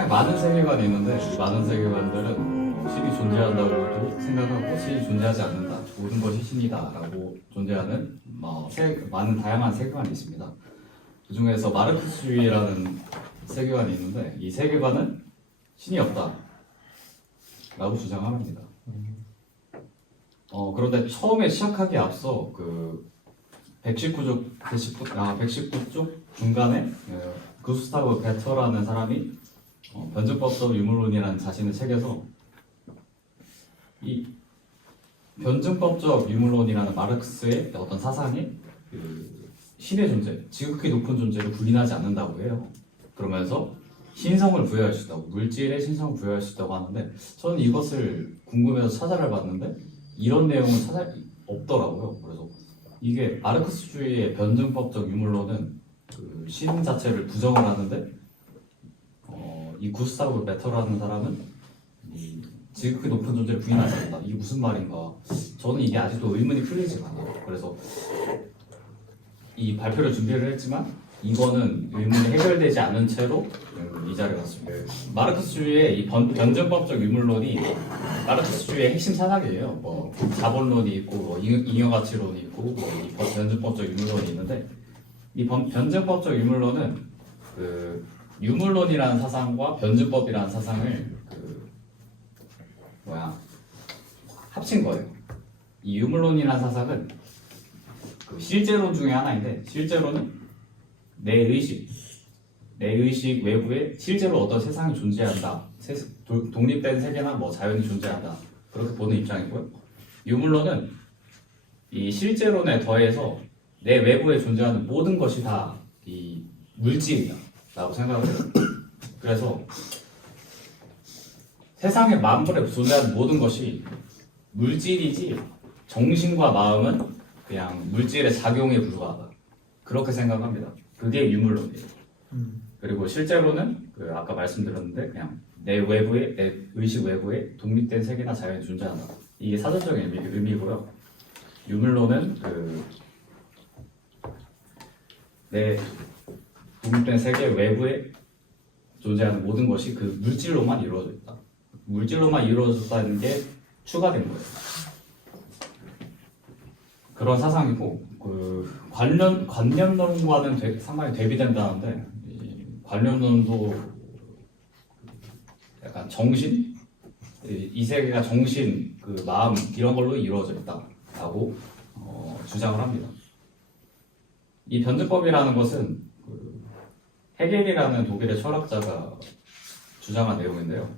세상에 많은 세계관이 있는데 이 많은 세계관들은 신이 존재한다고도 생각하고 신이 존재하지 않는다. 모든 것이 신이다라고 존재하는 많은 다양한 세계관이 있습니다. 그 중에서 마르크스주의라는 세계관이 있는데 이 세계관은 신이 없다라고 주장합니다. 그런데 처음에 시작하기에 앞서 그 119쪽 중간에 구스타브 베터라는 사람이 변증법적 유물론이라는 자신의 책에서 이 변증법적 유물론이라는 마르크스의 어떤 사상이 그 신의 존재, 지극히 높은 존재를 부인하지 않는다고 해요. 그러면서 신성을 부여할 수 있다고, 물질에 신성을 부여할 수 있다고 하는데 저는 이것을 궁금해서 찾아를 봤는데 이런 내용은 없더라고요. 그래서 이게 마르크스주의의 변증법적 유물론은 그 신 자체를 부정을 하는데 이 구스타브 베터라는 사람은 이 지극히 높은 존재를 부인하지 않는다. 이게 무슨 말인가? 저는 이게 아직도 의문이 풀리지가 않아요. 그래서 이 발표를 준비를 했지만 이거는 의문이 해결되지 않은 채로 이 자리에 왔습니다. 마르크스주의의 이 변증법적 유물론이 마르크스주의의 핵심 사상이에요. 뭐 자본론이 있고 뭐 잉여가치론이 있고 뭐 이 변증법적 유물론이 있는데 이 변증법적 유물론은 그 유물론이라는 사상과 변증법이라는 사상을 합친 거예요. 이 유물론이라는 사상은 그 실제론 중에 하나인데 실제로는 내 의식 외부에 실제로 어떤 세상이 존재한다. 독립된 세계나 뭐 자연이 존재한다. 그렇게 보는 입장이고요. 유물론은 이 실제론에 더해서 내 외부에 존재하는 모든 것이 다 이 물질이다 라고 생각을 해요. 그래서 세상의 만물에 존재하는 모든 것이 물질이지 정신과 마음은 그냥 물질의 작용에 불과하다. 그렇게 생각합니다. 그게 유물론이에요. 그리고 실제로는 그 아까 말씀드렸는데 그냥 내 의식 외부에 독립된 세계나 자연이 존재한다. 이게 사전적인 의미고요. 유물론은 내 독립된 세계 외부에 존재하는 모든 것이 그 물질로만 이루어져 있다. 물질로만 이루어졌다는 게 추가된 거예요. 그런 사상이고 그 관념론과는 상당히 대비된다는데 관념론도 약간 정신, 이 세계가 정신, 그 마음 이런 걸로 이루어져 있다라고 주장을 합니다. 이 변증법이라는 것은 그 헤겔이라는 독일의 철학자가 주장한 내용인데요.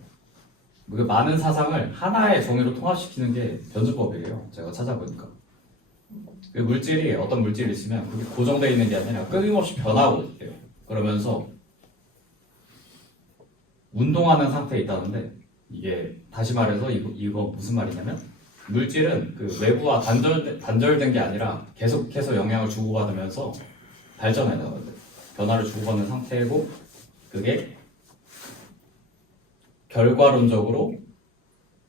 그 많은 사상을 하나의 정의로 통합시키는 게 변증법이에요. 제가 찾아보니까. 그 물질이 어떤 물질이 있으면 그게 고정되어 있는 게 아니라 끊임없이 변하고 있대요. 그러면서 운동하는 상태에 있다는데 이게 다시 말해서 이거 무슨 말이냐면 물질은 그 외부와 단절된 게 아니라 계속해서 영향을 주고받으면서 발전해 나가는데 변화를 주고받는 상태고 그게 결과론적으로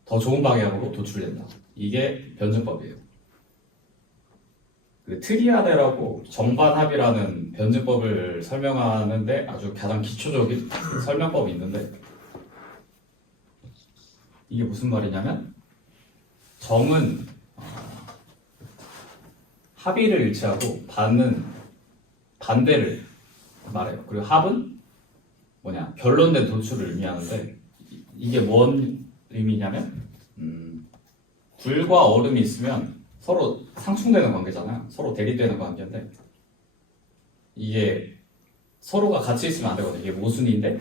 더 좋은 방향으로 도출된다. 이게 변증법이에요. 그 트리아데라고 정반합이라는 변증법을 설명하는데 아주 가장 기초적인 설명법이 있는데 이게 무슨 말이냐면 정은 합의를 일치하고 반은 반대를 말해요. 그리고 합은 결론된 도출을 의미하는데 이게 뭔 의미냐면 굴과 얼음이 있으면 서로 상충되는 관계잖아요. 서로 대립되는 관계인데 이게 서로가 같이 있으면 안 되거든요. 이게 모순인데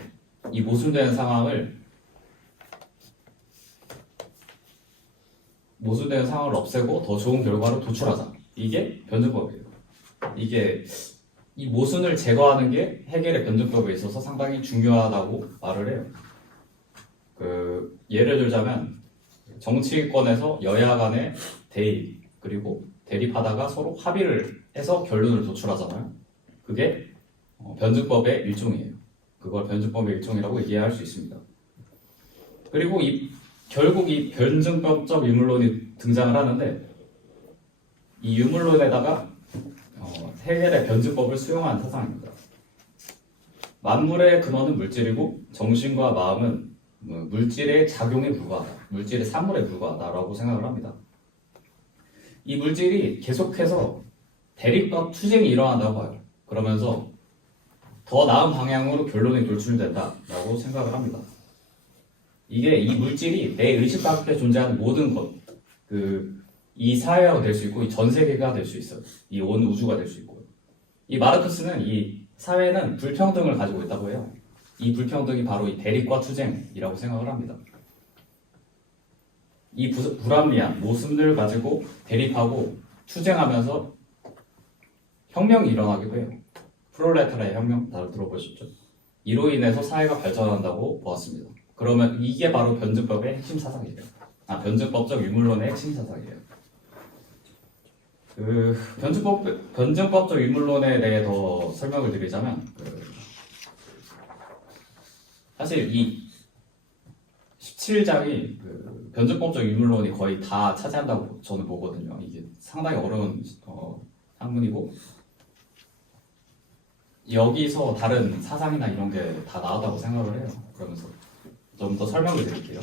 이 모순되는 상황을 없애고 더 좋은 결과를 도출하자. 이게 변증법이에요. 이 모순을 제거하는 게 해결의 변증법에 있어서 상당히 중요하다고 말을 해요. 예를 들자면 정치권에서 여야 간의 대립 그리고 대립하다가 서로 합의를 해서 결론을 도출하잖아요. 그게 변증법의 일종이에요. 그걸 변증법의 일종이라고 이해할 수 있습니다. 그리고 결국 이 변증법적 유물론이 등장을 하는데 이 유물론에다가 해겔의 변증법을 수용한 사상입니다. 만물의 근원은 물질이고 정신과 마음은 물질의 작용에 불과하다. 물질의 산물에 불과하다라고 생각을 합니다. 이 물질이 계속해서 대립과 투쟁이 일어난다고 봐요. 그러면서 더 나은 방향으로 결론이 돌출된다라고 생각을 합니다. 이게 이 물질이 내 의식 밖에 존재하는 모든 것, 이 사회가 될 수 있고 이 전 세계가 될 수 있어요. 이 온 우주가 될 수 있고요. 이 마르크스는 이 사회는 불평등을 가지고 있다고 해요. 이 불평등이 바로 이 대립과 투쟁이라고 생각을 합니다. 이 불합리한 모습을 가지고 대립하고 투쟁하면서 혁명이 일어나기도 해요. 프롤레타리아의 혁명 다들 들어보셨죠? 이로 인해서 사회가 발전한다고 보았습니다. 그러면 이게 바로 변증법의 핵심 사상이에요. 변증법적 유물론의 핵심 사상이에요. 변증법적 유물론에 대해 더 설명을 드리자면 사실 이 17장이 변증법적 유물론이 거의 다 차지한다고 저는 보거든요. 이게 상당히 어려운 학문이고 여기서 다른 사상이나 이런 게 다 나왔다고 생각을 해요. 그러면서 좀 더 설명을 드릴게요.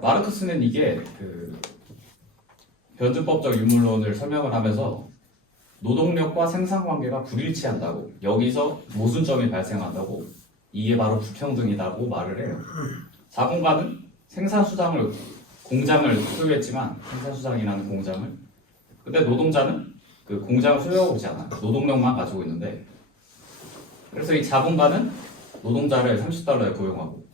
마르크스는 이게 변증법적 유물론을 설명을 하면서 노동력과 생산관계가 불일치한다고, 여기서 모순점이 발생한다고, 이게 바로 불평등이라고 말을 해요. 자본가는 공장을 소유했지만, 생산수장이라는 공장을, 근데 노동자는 그 공장을 소유하고 있지 않아요. 노동력만 가지고 있는데, 그래서 이 자본가는 노동자를 30달러에 고용하고,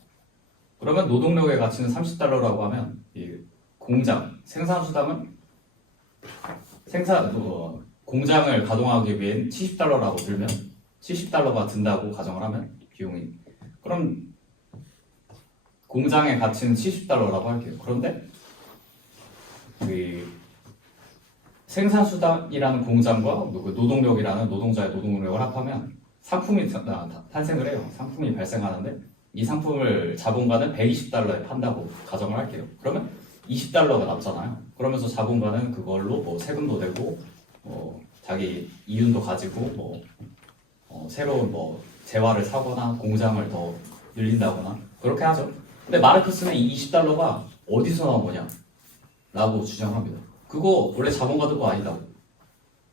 그러면 노동력의 가치는 30달러라고 하면 이 공장, 공장을 가동하기 위해 70달러라고 들면 70달러가 든다고 가정을 하면 비용이, 그럼 공장의 가치는 70달러라고 할게요. 그런데 이 생산수단이라는 공장과 노동력이라는 노동자의 노동력을 합하면 상품이 탄생을 해요. 상품이 발생하는데 이 상품을 자본가는 120달러에 판다고 가정을 할게요. 그러면 20달러가 남잖아요. 그러면서 자본가는 그걸로 세금도 내고 자기 이윤도 가지고 새로운 재화를 사거나 공장을 더 늘린다거나 그렇게 하죠. 근데 마르크스는 이 20달러가 어디서 나온 거냐 라고 주장합니다. 그거 원래 자본가들 거 아니다고.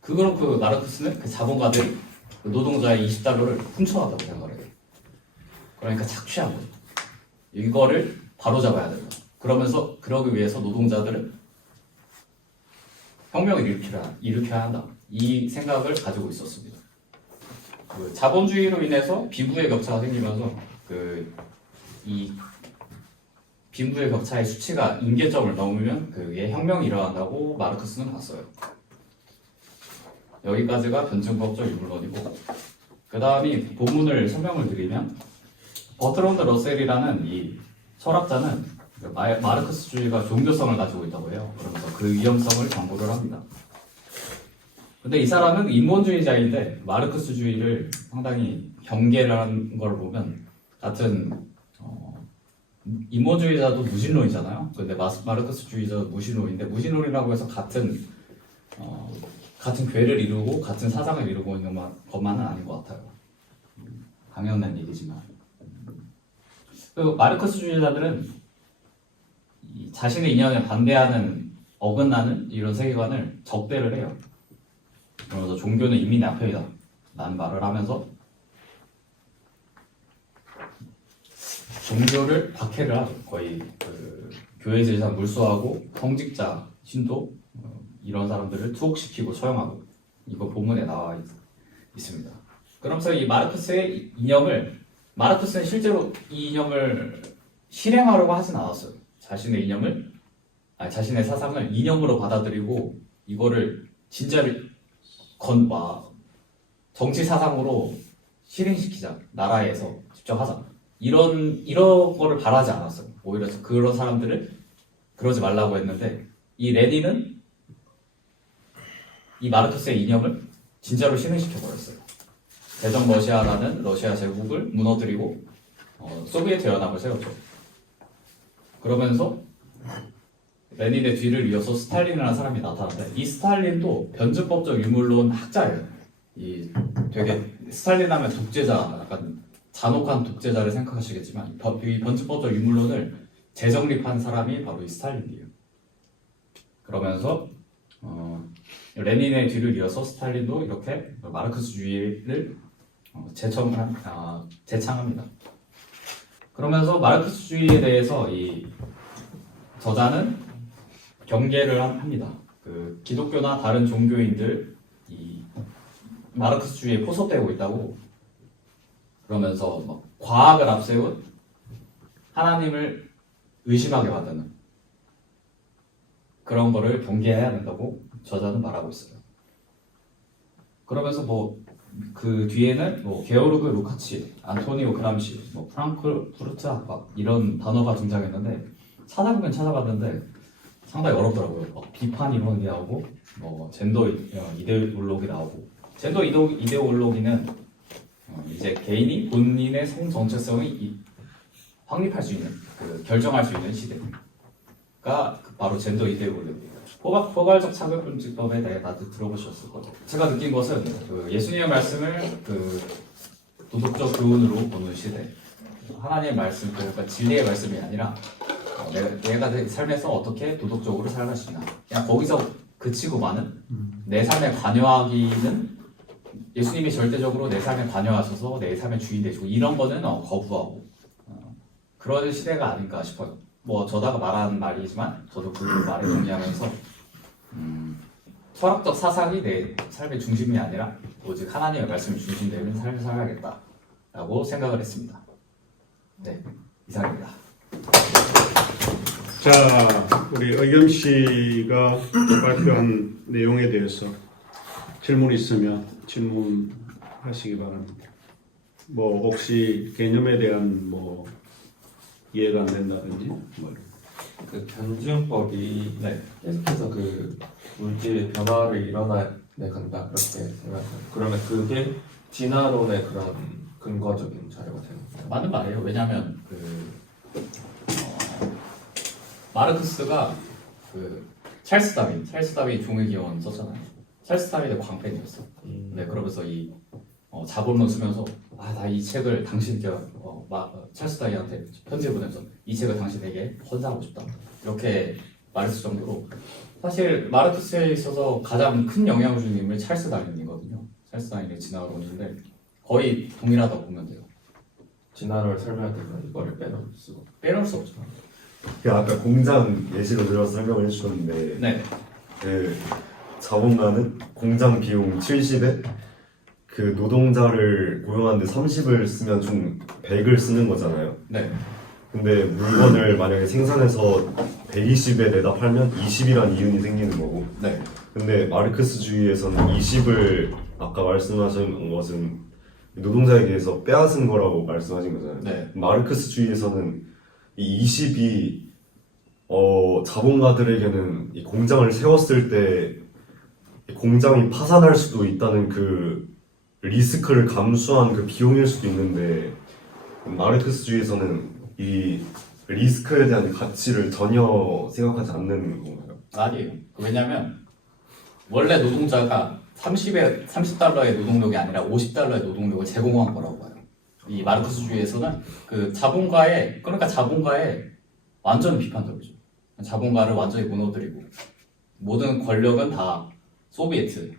그럼 마르크스는 그 자본가들이 노동자의 20달러를 훔쳐왔다고 생각을 해요. 그러니까 착취한 거죠. 이거를 바로잡아야 된다. 그러기 위해서 노동자들은 혁명을 일으켜야 한다. 이 생각을 가지고 있었습니다. 자본주의로 인해서 빈부의 격차가 생기면서 이 빈부의 격차의 수치가 임계점을 넘으면 그게 혁명이 일어난다고 마르크스는 봤어요. 여기까지가 변증법적 유물론이고, 그 다음이 본문을 설명을 드리면 버트런드 러셀이라는 이 철학자는 마르크스주의가 종교성을 가지고 있다고 해요. 그러면서 그 위험성을 경고를 합니다. 근데 이 사람은 인본주의자인데 마르크스주의를 상당히 경계라는 걸 보면 같은 인본주의자도 무신론이잖아요. 근데 마르크스주의자도 무신론인데 무신론이라고 해서 같은 궤를 이루고 같은 사상을 이루고 있는 것만은 아닌 것 같아요. 당연한 얘기지만. 마르크스주의자들은 자신의 이념에 반대하는 어긋나는 이런 세계관을 적대를 해요. 그러면서 종교는 인민의 악편이다 라는 말을 하면서 종교를 박해를 하죠. 거의 교회 제사 물수하고 성직자, 신도 이런 사람들을 투옥시키고 처형하고, 이거 본문에 나와 있습니다. 그러면서 이 마르크스의 이념을, 마르크스는 실제로 이 이념을 실행하려고 하진 않았어요. 자신의 사상을 이념으로 받아들이고 이거를 진짜를 정치 사상으로 실행시키자, 나라에서 직접 하자, 이런 거를 바라지 않았어요. 오히려 그런 사람들을 그러지 말라고 했는데, 이 레닌은 이 마르크스의 이념을 진짜로 실행시켜버렸어요. 대전 러시아라는 러시아 제국을 무너뜨리고 소비에트 연합을 세웠죠. 그러면서 레닌의 뒤를 이어서 스탈린이라는 사람이 나타났는데, 이 스탈린도 변증법적 유물론 학자예요. 이 되게 스탈린 하면 독재자, 약간 잔혹한 독재자를 생각하시겠지만 이 번츠법적 유물론을 재정립한 사람이 바로 이 스탈린이에요. 그러면서 레닌의 뒤를 이어서 스탈린도 이렇게 마르크스주의를 재창합니다. 그러면서 마르크스주의에 대해서 이 저자는 경계를 합니다. 그 기독교나 다른 종교인들 이 마르크스주의에 포섭되고 있다고 그러면서 막 과학을 앞세운 하나님을 의심하게 만드는 그런 거를 경계해야 된다고 저자는 말하고 있어요. 그러면서 뭐 그 뒤에는 뭐 게오르그 루카치, 안토니오 그람시, 뭐 프랑크푸르트 학파 이런 단어가 등장했는데 찾아보면 찾아봤는데 상당히 어렵더라고요. 막 비판 이론이 나오고 뭐 젠더 이데올로기 나오고 젠더 이데올로기는 이제 개인이 본인의 성 정체성이 확립할 수 있는 결정할 수 있는 시대가 바로 젠더 이데올로기예요. 포괄적 차별금지법에 대해 다들 들어보셨을 거예요. 제가 느낀 것은 예수님의 말씀을 도덕적 교훈으로 보는 시대. 하나님의 말씀, 그러니까 진리의 말씀이 아니라 내가 내 삶에서 어떻게 도덕적으로 살아갈 수 있나. 그냥 거기서 그치고만은 내 삶에 관여하기는 예수님이 절대적으로 내 삶에 관여하셔서 내 삶의 주인 되시고 이런 거는 거부하고 그런 시대가 아닌가 싶어요. 뭐 저자가 말한 말이지만 저도 그 말에 동의하면서 철학적 사상이 내 삶의 중심이 아니라 오직 하나님의 말씀이 중심되는 삶을 살아야겠다라고 생각을 했습니다. 네, 이상입니다. 자, 우리 의겸 씨가 발표한 내용에 대해서 질문 있으면 질문하시기 바랍니다. 뭐 혹시 개념에 대한 뭐 이해가 안 된다든지 뭐 그 변증법이 계속해서 그 물질의 변화를 일어나야 간다 그렇게 생각해요. 그러면 그게 진화론의 그런 근거적인 자료가 되는 거예요. 맞는 말이에요. 왜냐하면 마르크스가 찰스 다윈 종의기원 썼잖아요. 찰스 다윈의 광팬이었어. 네, 그러면서 이 자본론 쓰면서 나 이 책을 당신께 찰스 다윈한테 편지를 보내면서 이 책을 당신에게 헌사하고 싶다 이렇게 말했을 정도로 사실 마르크스에 있어서 가장 큰 영향을 준 인물이 찰스 다윈이거든요. 찰스 다윈의 진화론인데 거의 동일하다고 보면 돼요. 진화를 설명할 때 이거를 빼놓을 수 없죠. 아까 공장 예시로 들어서 설명을 해주셨는데 네. 그 자본가는 공장 비용 70에 그 노동자를 고용하는데 30을 쓰면 총 100을 쓰는 거잖아요. 네. 근데 물건을 만약에 생산해서 120에 내다 팔면 20이란 이윤이 생기는 거고. 네. 근데 마르크스주의에서는 20을 아까 말씀하신 것은 노동자에게서 빼앗은 거라고 말씀하신 거잖아요. 네. 마르크스주의에서는 이 20이 자본가들에게는 이 공장을 세웠을 때 공장이 파산할 수도 있다는 그 리스크를 감수한 그 비용일 수도 있는데 마르크스주의에서는 이 리스크에 대한 가치를 전혀 생각하지 않는 건가요? 아니에요. 왜냐면 원래 노동자가 30달러의 노동력이 아니라 50달러의 노동력을 제공한 거라고 봐요. 이 마르크스주의에서는 그 자본가의 완전 비판적이죠. 자본가를 완전히 무너뜨리고 모든 권력은 다 소비에트,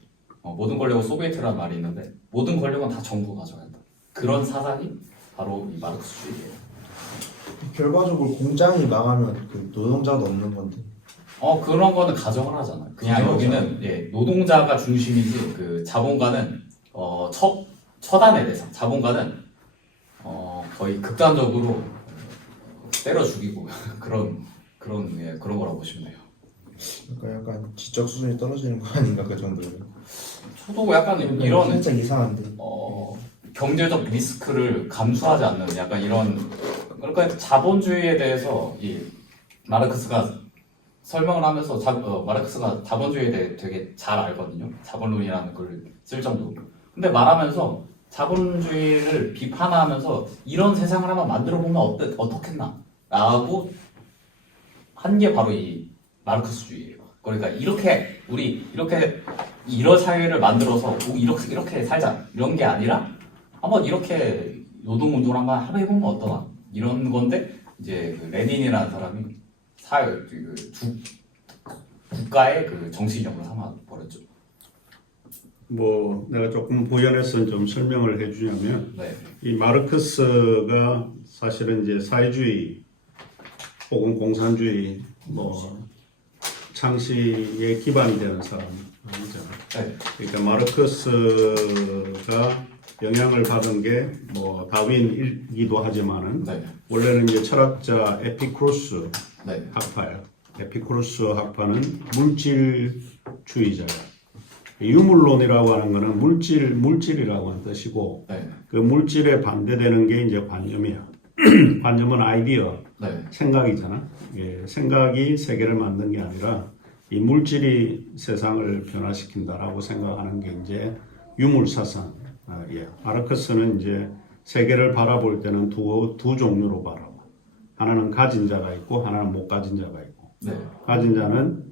모든 권력은 소비에트라는 말이 있는데 모든 권력은 다 정부가 가져야 한다. 그런 사상이 바로 이 마르크스주의예요. 결과적으로 공장이 망하면 그 노동자도 없는 건데. 그런 거는 가정을 하잖아요. 그냥 여기는 노동자가 중심이지 그 자본가는 처단에 대해서 자본가는 거의 극단적으로 때려 죽이고 그런 거라고 보시면 돼요. 그러니까 약간 지적 수준이 떨어지는 거 아닌가 그 정도면. 저도 약간 이런 살짝 이상한데. 경제적 리스크를 감수하지 않는 약간 이런 그러니까 자본주의에 대해서 이 마르크스가 설명을 하면서 마르크스가 자본주의에 대해 되게 잘 알거든요. 자본론이라는 걸 쓸 정도로. 근데 말하면서 자본주의를 비판하면서 이런 세상을 한번 만들어 보면 어떻겠나? 라고 한 게 바로 이 마르크스주의예요. 그러니까 우리 이렇게 이런 사회를 만들어서 꼭 이렇게 살자 이런 게 아니라 한번 이렇게 노동운동을 한번 해보면 어떠나 이런 건데 이제 그 레닌이라는 사람이 국가의 그 정신력을 삼아 버렸죠. 뭐 내가 조금 부연해서 좀 설명을 해주냐면 네, 이 마르크스가 사실은 이제 사회주의 혹은 공산주의 뭐 창시의 기반이 되는 사람이잖아. 네, 그러니까 마르크스가 영향을 받은 게 뭐 다윈이기도 하지만은 네, 원래는 이제 철학자 에피쿠로스 네, 학파예요. 에피쿠로스 학파는 물질주의자예요. 유물론이라고 하는 거는 물질이라고 하는 뜻이고 네, 그 물질에 반대되는 게 이제 관념이야. 관념은 아이디어, 네, 생각이잖아. 예, 생각이 세계를 만든 게 아니라 이 물질이 세상을 변화시킨다라고 생각하는 게 이제 유물사상. 예. 마르크스는 이제 세계를 바라볼 때는 두 종류로 바라봐. 하나는 가진 자가 있고 하나는 못 가진 자가 있고. 네, 가진 자는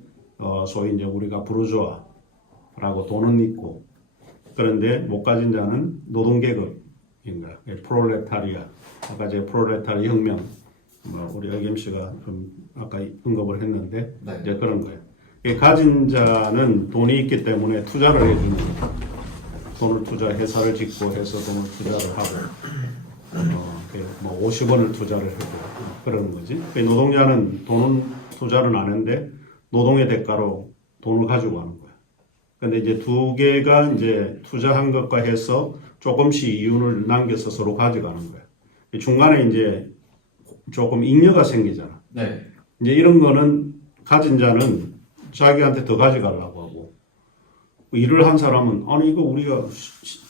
소위 이제 우리가 부르주아라고 돈은 있고, 그런데 못 가진 자는 노동계급인 거야. 프롤레타리아. 아까 제가 프롤레타리 혁명, 우리 의겸 씨가 좀 아까 언급을 했는데 네. 이제 그런 거예요. 이 가진 자는 돈이 있기 때문에 투자를 해주는 거예요. 돈을 회사를 짓고 해서 돈을 투자를 하고, 뭐 50원을 투자를 해고 그러는 거지. 노동자는 돈은 투자를 안 했는데 노동의 대가로 돈을 가지고 가는 거야. 근데 이제 두 개가 이제 투자한 것과 해서 조금씩 이윤을 남겨서 서로 가져가는 거야. 중간에 이제 조금 잉여가 생기잖아. 네, 이제 이런 거는 가진 자는 자기한테 더 가져가려고 하고, 일을 한 사람은 아니 이거 우리가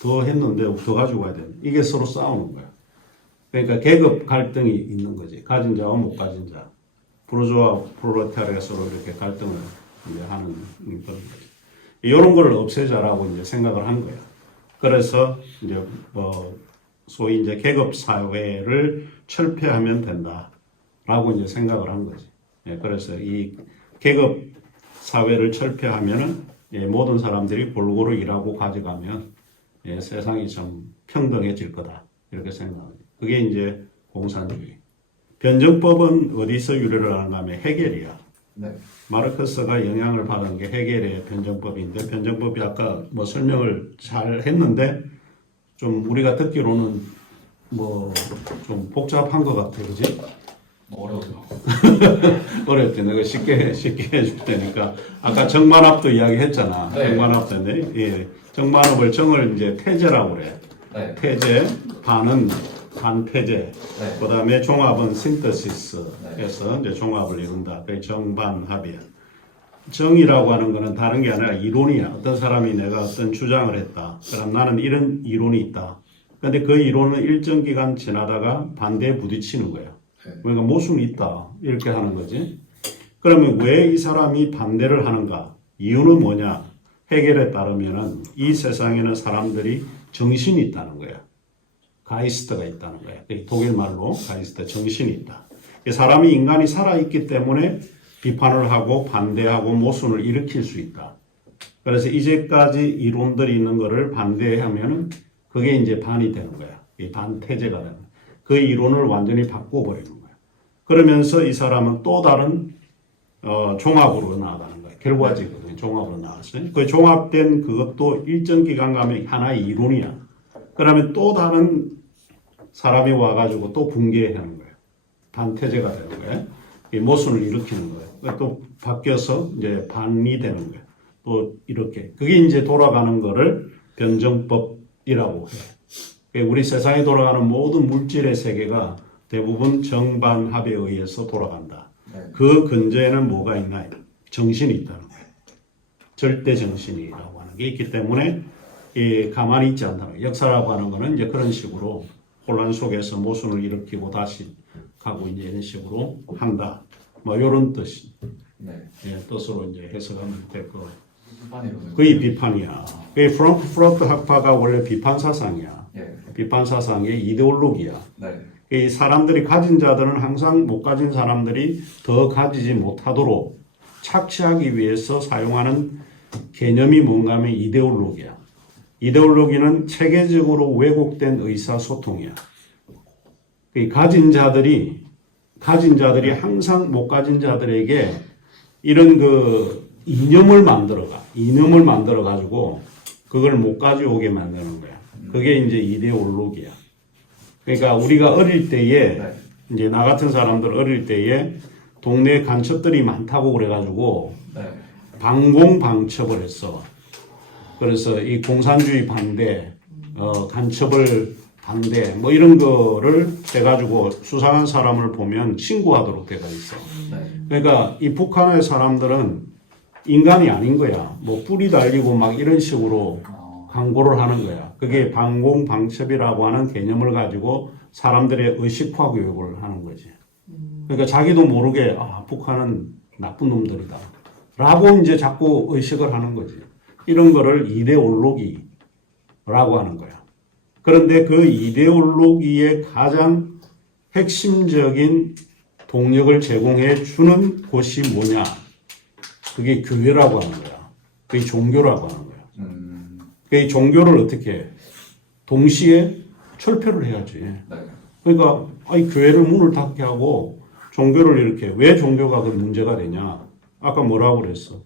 더 했는데 더 가지고 가야 돼. 이게 서로 싸우는 거야. 그러니까 계급 갈등이 있는 거지. 가진 자와 못 가진 자. 부르주아 프롤레타리아가 서로 이렇게 갈등을 이제 하는 그런 거지. 이런 걸 없애자라고 이제 생각을 한 거야. 그래서 이제 소위 이제 계급 사회를 철폐하면 된다라고 이제 생각을 한 거지. 예, 그래서 이 계급 사회를 철폐하면은 모든 사람들이 골고루 일하고 가져가면 세상이 좀 평등해질 거다 이렇게 생각합니다. 그게 이제 공산주의. 변정법은 어디서 유래를 하는가 하면 헤겔이야. 네, 마르크스가 영향을 받은 게 헤겔의 변정법인데, 변정법이 아까 뭐 설명을 잘 했는데 좀 우리가 듣기로는 뭐 좀 복잡한 것 같아, 그지? 어려워요. 어렵지. 내가 쉽게 해줄 테니까. 아까 정만합도 이야기했잖아. 네. 정만합인데, 예. 정만합을 정을 이제 태제라고 그래. 네, 태제, 반은 반태제. 네, 그다음에 종합은 신테시스에서 이제 종합을 이룬다. 그 정반합이야. 정이라고 하는 거는 다른 게 아니라 이론이야. 어떤 사람이 내가 어떤 주장을 했다. 그럼 나는 이런 이론이 있다. 근데 그 이론은 일정 기간 지나다가 반대에 부딪히는 거야. 그러니까 모순이 있다. 이렇게 하는 거지. 그러면 왜 이 사람이 반대를 하는가? 이유는 뭐냐? 헤겔에 따르면은 이 세상에는 사람들이 정신이 있다는 거야. 가이스트가 있다는 거야. 독일 말로 가이스트, 정신이 있다. 사람이 인간이 살아있기 때문에 비판을 하고 반대하고 모순을 일으킬 수 있다. 그래서 이제까지 이론들이 있는 거를 반대하면은 그게 이제 반이 되는 거야. 이 반태제가 되는 거야. 그 이론을 완전히 바꿔버리는 거야. 그러면서 이 사람은 또 다른 종합으로 나아가는 거야. 결과지거든요. 종합으로 나왔어요. 그 종합된 그것도 일정 기간 가면 하나의 이론이야. 그러면 또 다른 사람이 와가지고 또 붕괴하는 거예요. 반태제가 되는 거예요. 이 모순을 일으키는 거예요. 또 바뀌어서 이제 반이 되는 거예요. 또 이렇게. 그게 이제 돌아가는 거를 변정법이라고 해요. 우리 세상에 돌아가는 모든 물질의 세계가 대부분 정반합에 의해서 돌아간다. 네. 그 근저에는 뭐가 있나? 정신이 있다는 거예요. 절대 정신이라고 하는 게 있기 때문에 가만히 있지 않다는 거예요. 역사라고 하는 거는 이제 그런 식으로 혼란 속에서 모순을 일으키고 다시 가고 이제 이런 식으로 한다. 뭐 이런 뜻이 네. 뜻으로 이제 해석하면 될 거. 비판이로는. 그게 비판이야. 그 프랑크푸르트 학파가 원래 비판 사상이야. 예. 비판 사상의 이데올로기야. 네. 이 사람들이 가진 자들은 항상 못 가진 사람들이 더 가지지 못하도록 착취하기 위해서 사용하는 개념이 뭔가 하면 이데올로기야. 이데올로기는 체계적으로 왜곡된 의사소통이야. 가진 자들이 항상 못 가진 자들에게 이런 그 이념을 만들어 가지고 그걸 못 가져오게 만드는 거야. 그게 이제 이데올로기야. 그러니까 우리가 어릴 때에 네. 이제 나 같은 사람들 어릴 때에 동네 간첩들이 많다고 그래가지고 네. 방공방첩을 했어. 그래서 이 공산주의 반대, 간첩을 반대, 뭐 이런 거를 해가지고 수상한 사람을 보면 신고하도록 돼가 있어. 네. 그러니까 이 북한의 사람들은 인간이 아닌 거야. 뭐 뿔이 달리고 막 이런 식으로 광고를 하는 거야. 그게 방공방첩이라고 하는 개념을 가지고 사람들의 의식화 교육을 하는 거지. 그러니까 자기도 모르게 북한은 나쁜 놈들이다 라고 이제 자꾸 의식을 하는 거지. 이런 거를 이데올로기라고 하는 거야. 그런데 그 이데올로기의 가장 핵심적인 동력을 제공해 주는 곳이 뭐냐? 그게 교회라고 하는 거야. 그게 종교라고 하는 거야. 그 종교를 어떻게 해? 동시에 철폐를 해야지. 그러니까 교회를 문을 닫게 하고 종교를 이렇게, 왜 종교가 그 문제가 되냐? 아까 뭐라고 그랬어?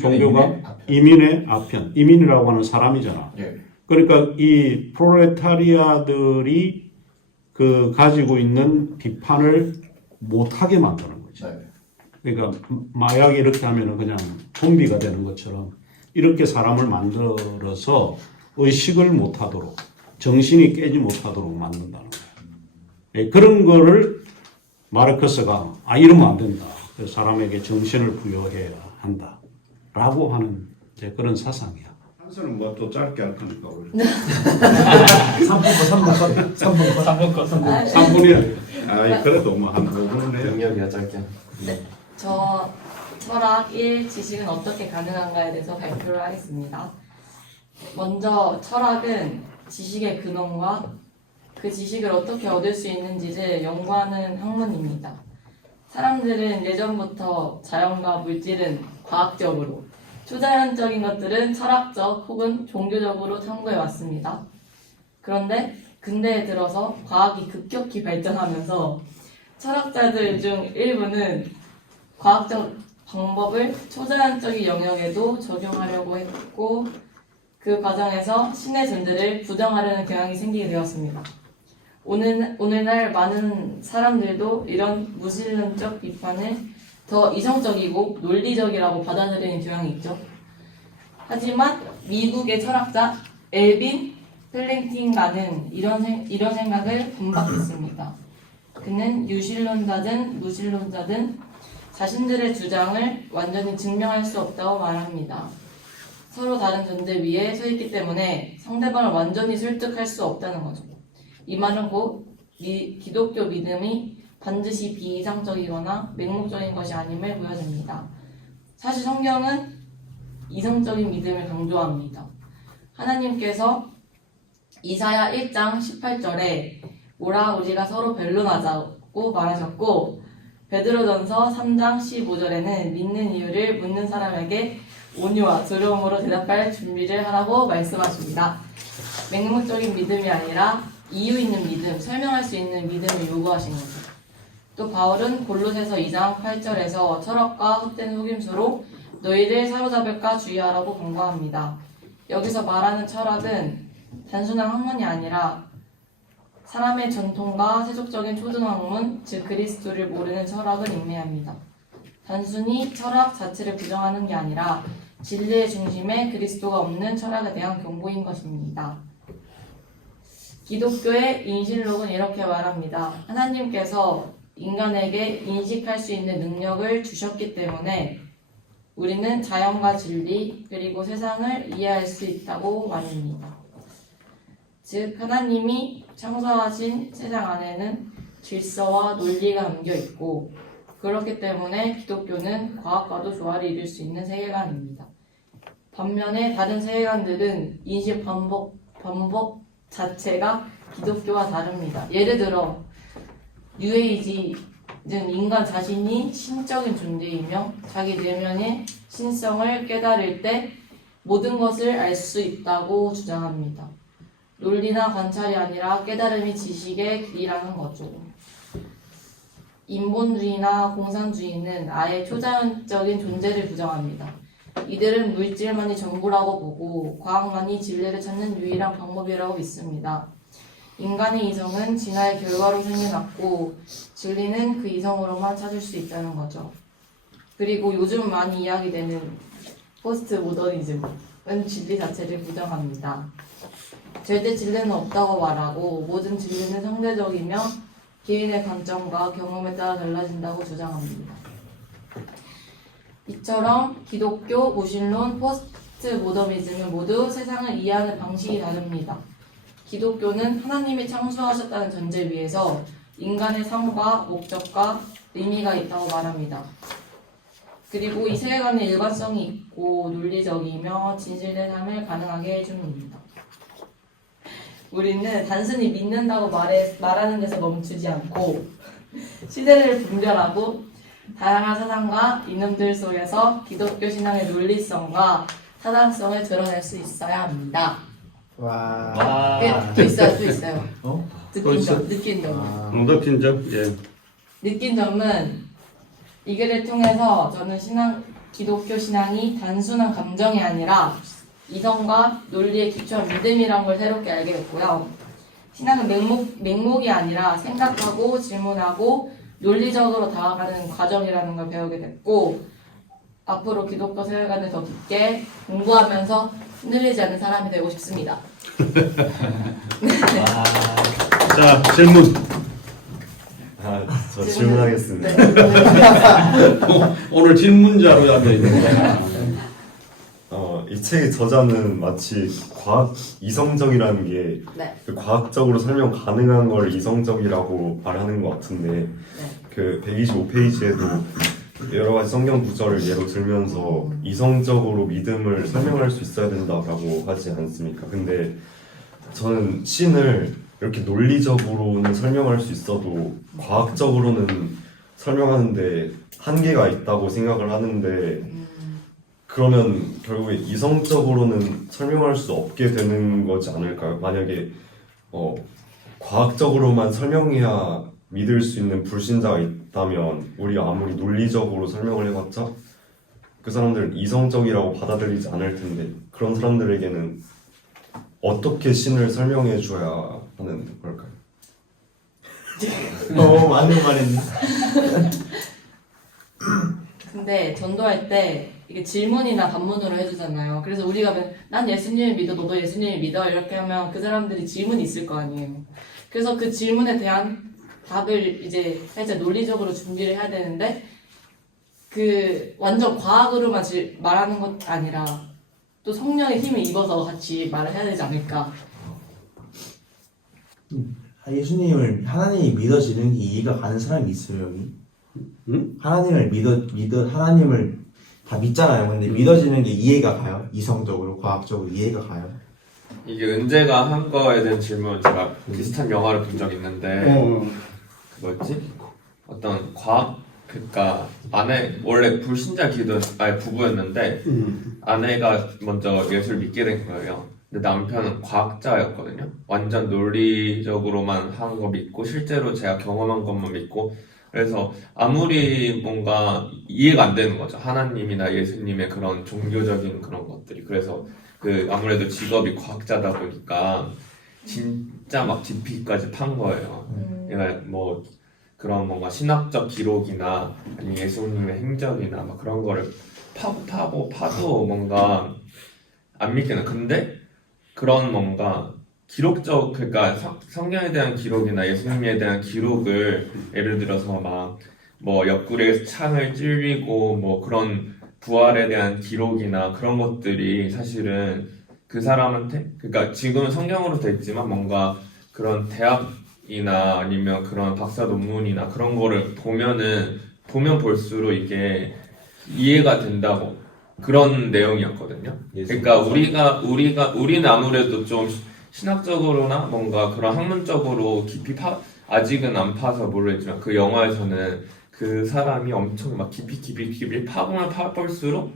종교가 이민의 아편, 이민이라고 하는 사람이잖아. 예. 그러니까 이 프롤레타리아들이 그 가지고 있는 비판을 못하게 만드는 거지. 그러니까 마약 이렇게 하면은 그냥 좀비가 되는 것처럼 이렇게 사람을 만들어서 의식을 못하도록, 정신이 깨지 못하도록 만든다는 거예요. 예, 그런 거를 마르크스가 이러면 안 된다. 그래서 사람에게 정신을 부여해야 한다. 라고 하는 이제 그런 사상이야. 한수는 뭐 또 짧게 할 거니까 우리. 3분이야. 그래도 뭐 한 5분은 해요. 능력이야 짧게. 저 철학 1 지식은 어떻게 가능한가에 대해서 발표를 하겠습니다. 먼저 철학은 지식의 근원과 그 지식을 어떻게 얻을 수 있는지를 연구하는 학문입니다. 사람들은 예전부터 자연과 물질은 과학적으로, 초자연적인 것들은 철학적 혹은 종교적으로 탐구해 왔습니다. 그런데 근대에 들어서 과학이 급격히 발전하면서 철학자들 중 일부는 과학적 방법을 초자연적인 영역에도 적용하려고 했고, 그 과정에서 신의 존재를 부정하려는 경향이 생기게 되었습니다. 오늘날 많은 사람들도 이런 무신론적 비판을 더 이성적이고 논리적이라고 받아들이는 경향이 있죠. 하지만 미국의 철학자 엘빈 플랭팅가는 이런 생각을 본받았습니다. 그는 유신론자든 무신론자든 자신들의 주장을 완전히 증명할 수 없다고 말합니다. 서로 다른 존재 위에 서 있기 때문에 상대방을 완전히 설득할 수 없다는 거죠. 이 말은 곧 기독교 믿음이 반드시 비이상적이거나 맹목적인 것이 아님을 보여줍니다. 사실 성경은 이성적인 믿음을 강조합니다. 하나님께서 이사야 1장 18절에 오라 우리가 서로 변론하자고 말하셨고, 베드로전서 3장 15절에는 믿는 이유를 묻는 사람에게 온유와 두려움으로 대답할 준비를 하라고 말씀하십니다. 맹목적인 믿음이 아니라 이유 있는 믿음, 설명할 수 있는 믿음을 요구하시는 거죠. 또 바울은 골로새서 2장 8절에서 철학과 헛된 속임수로 너희를 사로잡을까 주의하라고 권고합니다. 여기서 말하는 철학은 단순한 학문이 아니라 사람의 전통과 세속적인 초등학문, 즉 그리스도를 모르는 철학을 의미합니다. 단순히 철학 자체를 부정하는 게 아니라 진리의 중심에 그리스도가 없는 철학에 대한 경고인 것입니다. 기독교의 인신록은 이렇게 말합니다. 하나님께서 인간에게 인식할 수 있는 능력을 주셨기 때문에 우리는 자연과 진리 그리고 세상을 이해할 수 있다고 말합니다. 즉 하나님이 창조하신 세상 안에는 질서와 논리가 담겨 있고, 그렇기 때문에 기독교는 과학과도 조화를 이룰 수 있는 세계관입니다. 반면에 다른 세계관들은 인식 반복 자체가 기독교와 다릅니다. 예를 들어 뉴에이지 이제는 인간 자신이 신적인 존재이며 자기 내면의 신성을 깨달을 때 모든 것을 알 수 있다고 주장합니다. 논리나 관찰이 아니라 깨달음이 지식의 길이라는 거죠. 인본주의나 공산주의는 아예 초자연적인 존재를 부정합니다. 이들은 물질만이 전부라고 보고 과학만이 진리를 찾는 유일한 방법이라고 믿습니다. 인간의 이성은 진화의 결과로 생겨났고 진리는 그 이성으로만 찾을 수 있다는 거죠. 그리고 요즘 많이 이야기되는 포스트 모더니즘은 진리 자체를 부정합니다. 절대 진리는 없다고 말하고 모든 진리는 상대적이며 개인의 관점과 경험에 따라 달라진다고 주장합니다. 이처럼 기독교, 무신론, 포스트 모더니즘은 모두 세상을 이해하는 방식이 다릅니다. 기독교는 하나님이 창조하셨다는 전제 위에서 인간의 삶과 목적과 의미가 있다고 말합니다. 그리고 이 세계관의 일관성이 있고 논리적이며 진실된 삶을 가능하게 해줍니다. 우리는 단순히 믿는다고 말하는 데서 멈추지 않고 시대를 분별하고 다양한 사상과 이념들 속에서 기독교 신앙의 논리성과 타당성을 드러낼 수 있어야 합니다. 와. 또 있어요. 어? 느낀 점. 느낀 점? 예. 느낀 점은 이 글을 통해서 저는 기독교 신앙이 단순한 감정이 아니라 이성과 논리에 기초한 믿음이란 걸 새롭게 알게 됐고요. 신앙은 맹목이 아니라 생각하고 질문하고 논리적으로 다가가는 과정이라는 걸 배우게 됐고 앞으로 기독교 세계관을 더 깊게 공부하면서 흔들리지 않는 사람이 되고 싶습니다. 자, 질문. 저 질문하겠습니다. 오늘 질문자로 앉아있는 거야. 이 책의 저자는 마치 과학 이성적이라는 게 네. 그 과학적으로 설명 가능한 걸 이성적이라고 말하는 것 같은데 그 125페이지에도 여러 가지 성경 구절을 예로 들면서 이성적으로 믿음을 설명할 수 있어야 된다라고 하지 않습니까? 근데 저는 신을 이렇게 논리적으로는 설명할 수 있어도 과학적으로는 설명하는데 한계가 있다고 생각을 하는데 그러면 결국에 이성적으로는 설명할 수 없게 되는 거지 않을까요? 만약에 과학적으로만 설명해야 믿을 수 있는 불신자가 있다면 우리가 아무리 논리적으로 설명을 해봤자 그 사람들은 이성적이라고 받아들이지 않을 텐데 그런 사람들에게는 어떻게 신을 설명해 줘야 하는 걸까요? 맞는 말했네. 근데 전도할 때 이게 질문이나 반문으로 해주잖아요. 그래서 우리가 난 예수님을 믿어, 너도 예수님을 믿어 이렇게 하면 그 사람들이 질문이 있을 거 아니에요. 그래서 그 질문에 대한 답을 이제 살짝 논리적으로 준비를 해야 되는데 그 완전 과학으로만 말하는 것 아니라 또 성령의 힘을 입어서 같이 말을 해야 되지 않을까. 하나님이 믿어지는 게 이해가 가는 사람이 있어요, 여기? 응? 하나님을 다 믿잖아요. 근데 믿어지는 게 이해가 가요? 이성적으로, 과학적으로 이해가 가요? 이게 은재가 한 거에 대한 질문 제가 비슷한 영화를 본 적 있는데 뭐였지? 어떤 과학 그러니까 아내 원래 불신자 부부였는데 아내가 먼저 예수를 믿게 된 거예요. 근데 남편은 과학자였거든요. 완전 논리적으로만 한 거 믿고 실제로 제가 경험한 것만 믿고 그래서 아무리 뭔가 이해가 안 되는 거죠. 하나님이나 예수님의 그런 종교적인 그런 것들이. 그래서 그 아무래도 직업이 과학자다 보니까 진짜 막 깊이까지 판 거예요. 그러니까 뭐 그런 뭔가 신학적 기록이나 아니면 예수님의 행적이나 막 그런 거를 파도 뭔가 안 믿기는. 근데 그런 뭔가 기록적 그러니까 성경에 대한 기록이나 예수님에 대한 기록을 예를 들어서 막 뭐 옆구리에서 창을 찔리고 뭐 그런 부활에 대한 기록이나 그런 것들이 사실은 그 사람한테 그러니까 지금은 성경으로 돼 있지만 뭔가 그런 대학이나 아니면 그런 박사 논문이나 그런 거를 보면 볼수록 이게 이해가 된다고 그런 내용이었거든요. 그러니까 우리는 아무래도 좀 신학적으로나 뭔가 그런 학문적으로 깊이 아직은 안 파서 모르겠지만 그 영화에서는 그 사람이 엄청 막 깊이 파보면 파볼수록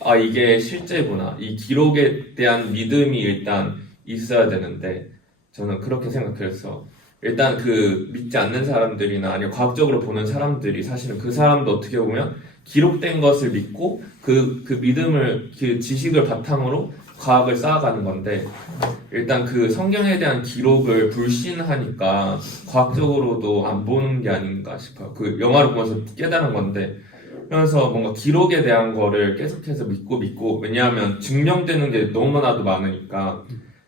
아 이게 실제구나 이 기록에 대한 믿음이 일단 있어야 되는데 저는 그렇게 생각했어. 일단 그 믿지 않는 사람들이나 아니면 과학적으로 보는 사람들이 사실은 그 사람도 어떻게 보면 기록된 것을 믿고 그 믿음을 그 지식을 바탕으로 과학을 쌓아가는 건데 일단 그 성경에 대한 기록을 불신하니까 과학적으로도 안 보는 게 아닌가 싶어요. 그 영화를 보면서 깨달은 건데 그래서 뭔가 기록에 대한 거를 계속해서 믿고 왜냐하면 증명되는 게 너무나도 많으니까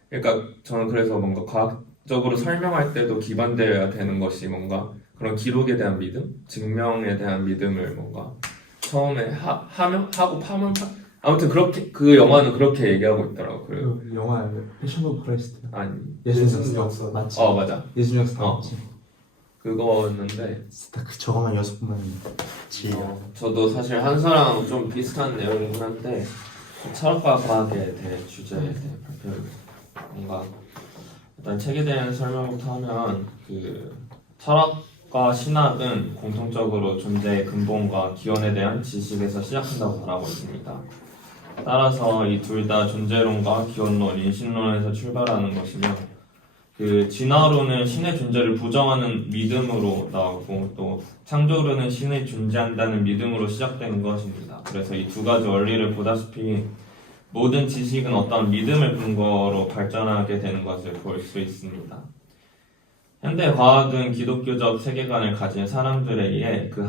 그러니까 저는 그래서 뭔가 과학적으로 설명할 때도 기반되어야 되는 것이 뭔가 그런 기록에 대한 믿음, 증명에 대한 믿음을 뭔가 처음에 하고 파면 아무튼 그렇게 그 영화는 그렇게 얘기하고 있더라고. 그 영화 패션 오브 크라이스트 아니 예수님 역사 맞지? 맞아 예수님 역사 어. 맞지? 그거였는데 딱 그 저거만 6분만 지 저도 사실 한서랑 좀 비슷한 내용이긴 한데 철학과 과학에 대해 주제에 대해 발표를 뭔가 일단 책에 대한 설명부터 하면 그 철학과 신학은 공통적으로 존재의 근본과 기원에 대한 지식에서 시작한다고 말하고 있습니다. 따라서 이 둘 다 존재론과 기원론, 인신론에서 출발하는 것이며 그 진화론은 신의 존재를 부정하는 믿음으로 나오고 또 창조론은 신이 존재한다는 믿음으로 시작된 것입니다. 그래서 이 두 가지 원리를 보다시피 모든 지식은 어떤 믿음을 근거로 발전하게 되는 것을 볼 수 있습니다. 현대 과학은 기독교적 세계관을 가진 사람들에 의해 그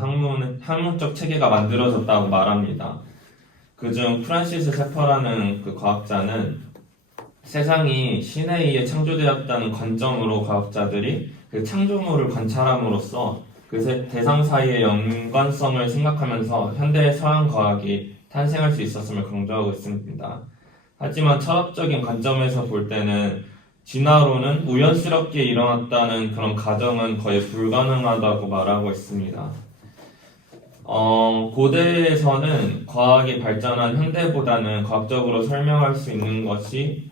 학문적 체계가 만들어졌다고 말합니다. 그중 프란시스 세퍼라는 그 과학자는 세상이 신에 의해 창조되었다는 관점으로 과학자들이 그 창조물을 관찰함으로써 그 대상 사이의 연관성을 생각하면서 현대의 서양 과학이 탄생할 수 있었음을 강조하고 있습니다. 하지만 철학적인 관점에서 볼 때는 진화론은 우연스럽게 일어났다는 그런 가정은 거의 불가능하다고 말하고 있습니다. 고대에서는 과학이 발전한 현대보다는 과학적으로 설명할 수 있는 것이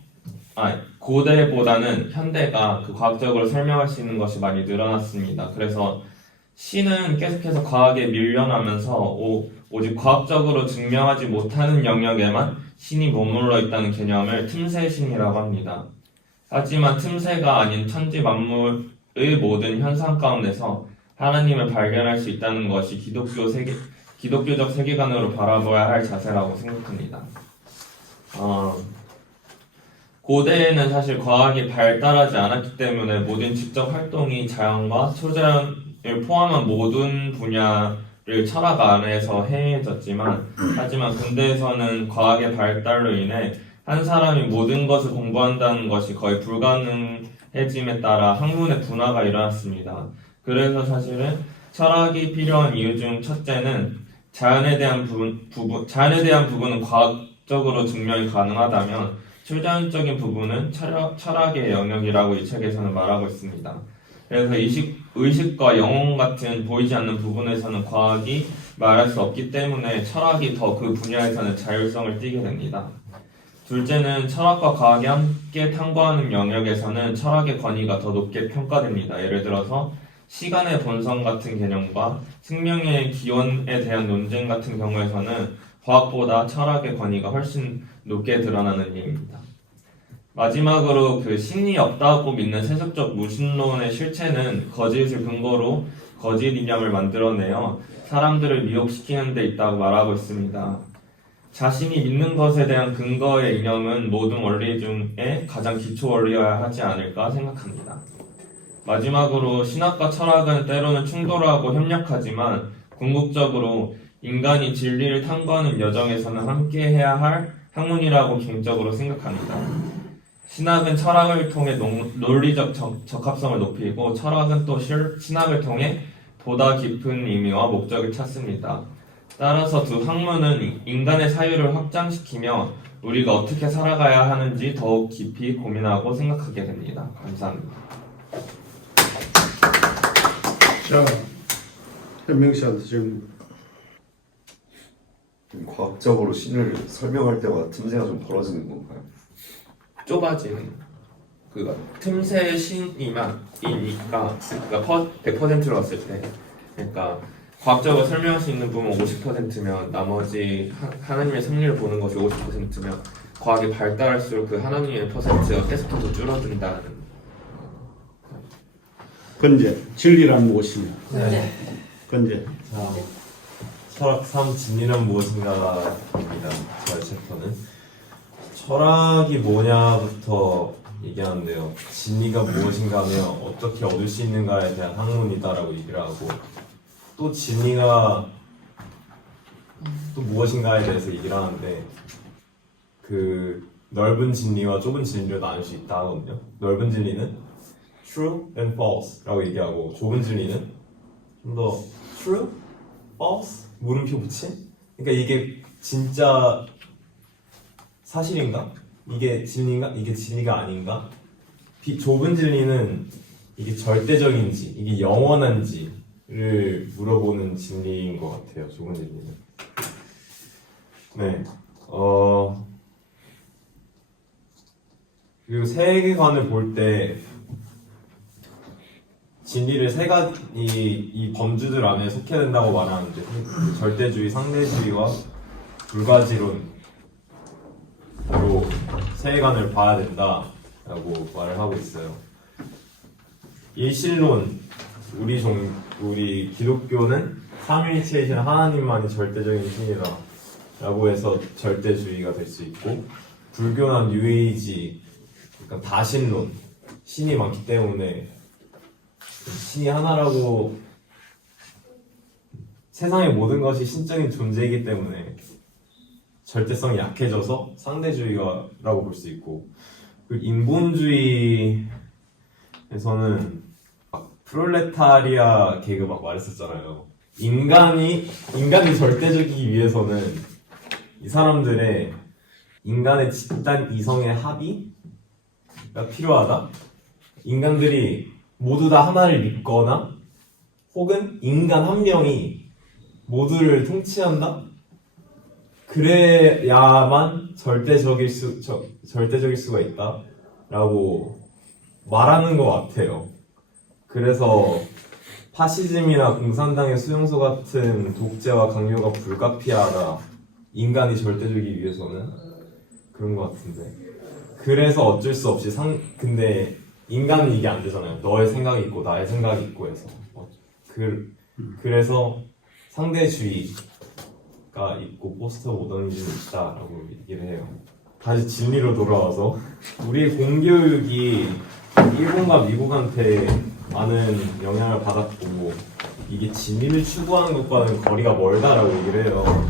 고대보다는 현대가 그 과학적으로 설명할 수 있는 것이 많이 늘어났습니다. 그래서 신은 계속해서 과학에 밀려나면서 오직 과학적으로 증명하지 못하는 영역에만 신이 머물러 있다는 개념을 틈새신이라고 합니다. 하지만 틈새가 아닌 천지 만물의 모든 현상 가운데서 하나님을 발견할 수 있다는 것이 기독교적 세계관으로 바라봐야 할 자세라고 생각합니다. 고대에는 사실 과학이 발달하지 않았기 때문에 모든 지적 활동이 자연과 초자연을 포함한 모든 분야를 철학 안에서 행해졌지만 하지만 근대에서는 과학의 발달로 인해 한 사람이 모든 것을 공부한다는 것이 거의 불가능해짐에 따라 학문의 분화가 일어났습니다. 그래서 사실은 철학이 필요한 이유 중 첫째는 자연에 대한 부분은 과학적으로 증명이 가능하다면 초자연적인 부분은 철학의 영역이라고 이 책에서는 말하고 있습니다. 그래서 의식과 영혼 같은 보이지 않는 부분에서는 과학이 말할 수 없기 때문에 철학이 더 그 분야에서는 자율성을 띠게 됩니다. 둘째는 철학과 과학이 함께 탐구하는 영역에서는 철학의 권위가 더 높게 평가됩니다. 예를 들어서 시간의 본성 같은 개념과 생명의 기원에 대한 논쟁 같은 경우에서는 과학보다 철학의 권위가 훨씬 높게 드러나는 예입니다. 마지막으로 그 신이 없다고 믿는 세속적 무신론의 실체는 거짓을 근거로 거짓 이념을 만들어내어 사람들을 미혹시키는 데 있다고 말하고 있습니다. 자신이 믿는 것에 대한 근거의 이념은 모든 원리 중에 가장 기초 원리여야 하지 않을까 생각합니다. 마지막으로 신학과 철학은 때로는 충돌하고 협력하지만 궁극적으로 인간이 진리를 탐구하는 여정에서는 함께해야 할 학문이라고 개인적으로 생각합니다. 신학은 철학을 통해 논리적 적합성을 높이고 철학은 또 신학을 통해 보다 깊은 의미와 목적을 찾습니다. 따라서 두 학문은 인간의 사유를 확장시키며 우리가 어떻게 살아가야 하는지 더욱 깊이 고민하고 생각하게 됩니다. 감사합니다. 자, 현명 씨한테 지금 과학적으로 신을 설명할 때마다 틈새가 좀 벌어지는 건가요? 좁아지는 그 틈새 신이니까 그러니까 100%로 봤을 때 그러니까 과학적으로 설명할 수 있는 부분 50%면 나머지 하나님의 섭리를 보는 것이 50%면 과학이 발달할수록 그 하나님의 퍼센트가 계속해서 줄어든다는. 근제 진리란 무엇이냐? 네. 근제 자, 철학 3 진리란 무엇인가입니다. 저의 챕터는 철학이 뭐냐부터 얘기하는데요. 진리가 무엇인가 하며 어떻게 얻을 수 있는가에 대한 학문이다라고 얘기를 하고 또 진리가 또 무엇인가에 대해서 얘기를 하는데 그 넓은 진리와 좁은 진리로 나눌 수 있다 하거든요. 넓은 진리는 true and false 라고 얘기하고 좁은 진리는 좀 더 true, false, 물음표 붙임? 그러니까 이게 진짜 사실인가? 이게 진리인가? 이게 진리가 아닌가? 좁은 진리는 이게 절대적인지 이게 영원한지를 물어보는 진리인 것 같아요. 좁은 진리는. 네. 그리고 세계관을 볼 때 진리를 세 가지 이 범주들 안에 속해야 된다고 말하는데 절대주의, 상대주의와 불가지론으로 세계관을 봐야 된다라고 말을 하고 있어요. 일신론 우리 기독교는 삼위일체이신 하나님만이 절대적인 신이다 라고 해서 절대주의가 될 수 있고 불교나 뉴에이지 그러니까 다신론 신이 많기 때문에 신이 하나라고 세상의 모든 것이 신적인 존재이기 때문에 절대성이 약해져서 상대주의라고 볼 수 있고 그리고 인본주의에서는 프롤레타리아 계급 막 말했었잖아요. 인간이 절대적이기 위해서는 이 사람들의 인간의 집단 이성의 합의가 필요하다. 인간들이 모두 다 하나를 믿거나 혹은 인간 한 명이 모두를 통치한다? 그래야만 절대적일 수가 있다 라고 말하는 것 같아요. 그래서 파시즘이나 공산당의 수용소 같은 독재와 강요가 불가피하다. 인간이 절대적이기 위해서는 그런 것 같은데 그래서 어쩔 수 없이 근데 인간은 이게 안 되잖아요. 너의 생각이 있고 나의 생각이 있고 해서 그래서 상대주의가 있고 포스트 모더니즘이 있다라고 얘기를 해요. 다시 진리로 돌아와서 우리의 공교육이 일본과 미국한테 많은 영향을 받았고 이게 진리를 추구하는 것과는 거리가 멀다라고 얘기를 해요.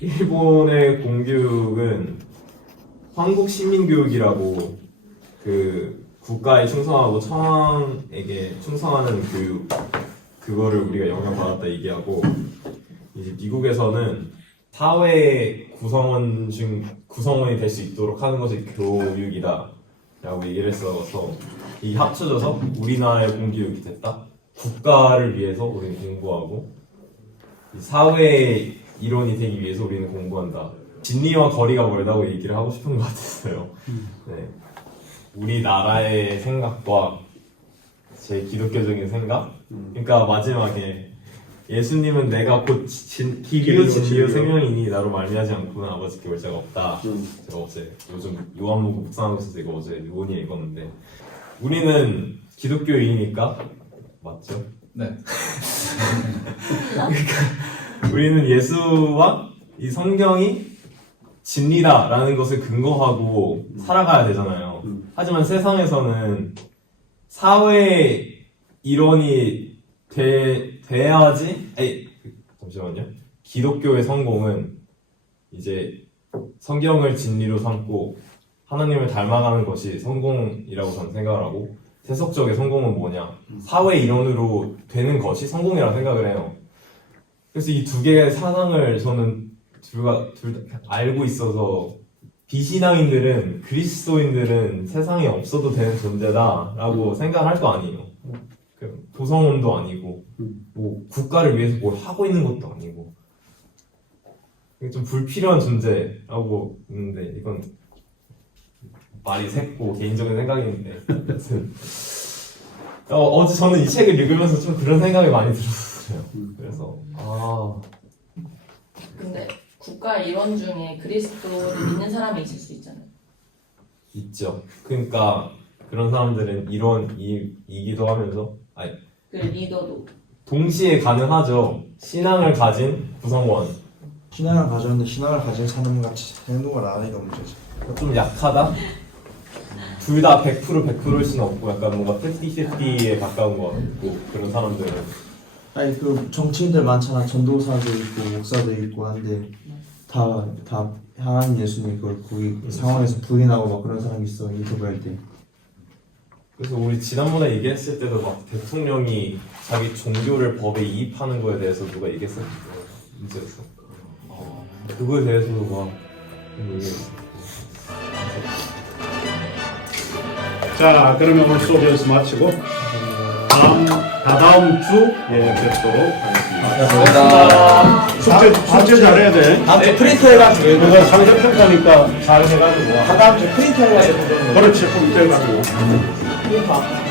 일본의 공교육은 황국 시민교육이라고 그 국가에 충성하고 청왕에게 충성하는 교육 그거를 우리가 영향받았다 얘기하고 이제 미국에서는 사회 구성원이 될 수 있도록 하는 것이 교육이다 라고 얘기를 했어서 이게 합쳐져서 우리나라의 공교육이 됐다. 국가를 위해서 우리는 공부하고 사회의 일원이 되기 위해서 우리는 공부한다. 진리와 거리가 멀다고 얘기를 하고 싶은 것 같았어요. 네. 우리나라의 생각과 제 기독교적인 생각. 그러니까 마지막에 예수님은 내가 곧 길이요 진리요 생명이니 나로 말미하지 않고는 아버지께 올 자가 없다. 제가 어제 요즘 요한복음 묵상하고 있어서 이거 어제 요원이 읽었는데 우리는 기독교인이니까 맞죠? 네. 그러니까 우리는 예수와 이 성경이 진리다라는 것을 근거하고 살아가야 되잖아요. 하지만 세상에서는 사회 일원이 돼야지. 잠시만요. 기독교의 성공은 이제 성경을 진리로 삼고 하나님을 닮아가는 것이 성공이라고 저는 생각을 하고 세속적인 성공은 뭐냐? 사회 일원으로 되는 것이 성공이라고 생각을 해요. 그래서 이 두 개의 사상을 저는 둘 다 알고 있어서 비신앙인들은 그리스도인들은 세상에 없어도 되는 존재다라고 생각을 할 거 아니에요. 도성원도 아니고 뭐 국가를 위해서 뭘 하고 있는 것도 아니고 좀 불필요한 존재라고 있는데 이건 말이 샜고 개인적인 생각인데 어제 저는 이 책을 읽으면서 좀 그런 생각이 많이 들었어요. 그래서 근데 국가 일원 중에 그리스도를 믿는 사람이 있을 수 있잖아요. 있죠. 그러니까 그런 사람들은 일원이기도 하면서 그 리더도. 동시에 가능하죠. 신앙을 가진 구성원. 신앙을 가졌는데 신앙을 가진 사람 같이 행동을 안 하니까 문제죠. 좀 약하다? 둘 다 100%일 수는 없고 약간 뭔가 50-50에 가까운 것 같고 그런 사람들은 아니 그 정치인들 많잖아. 전도사도 있고 목사도 있고 한데 다 하나님 예수님 그걸 거기 상황에서 부인하고 막 그런 사람이 있어 유튜브 할 때. 그래서 우리 지난번에 얘기했을 때도 막 대통령이 자기 종교를 법에 이입하는 거에 대해서 누가 얘기했었죠. 문제였어. 그거에 대해서도 막 얘기했어. 자, 그러면 오늘 소비에서 마치고 다다음 주에 뵙도록 하겠습니다. 숙제 잘해야 돼. 다음 주 프린트 해가지고 내가 상대평가니까 잘 해가지고. 다음 주 프린트 해가지고 그렇지, 컴퓨터 해가지고. 프린트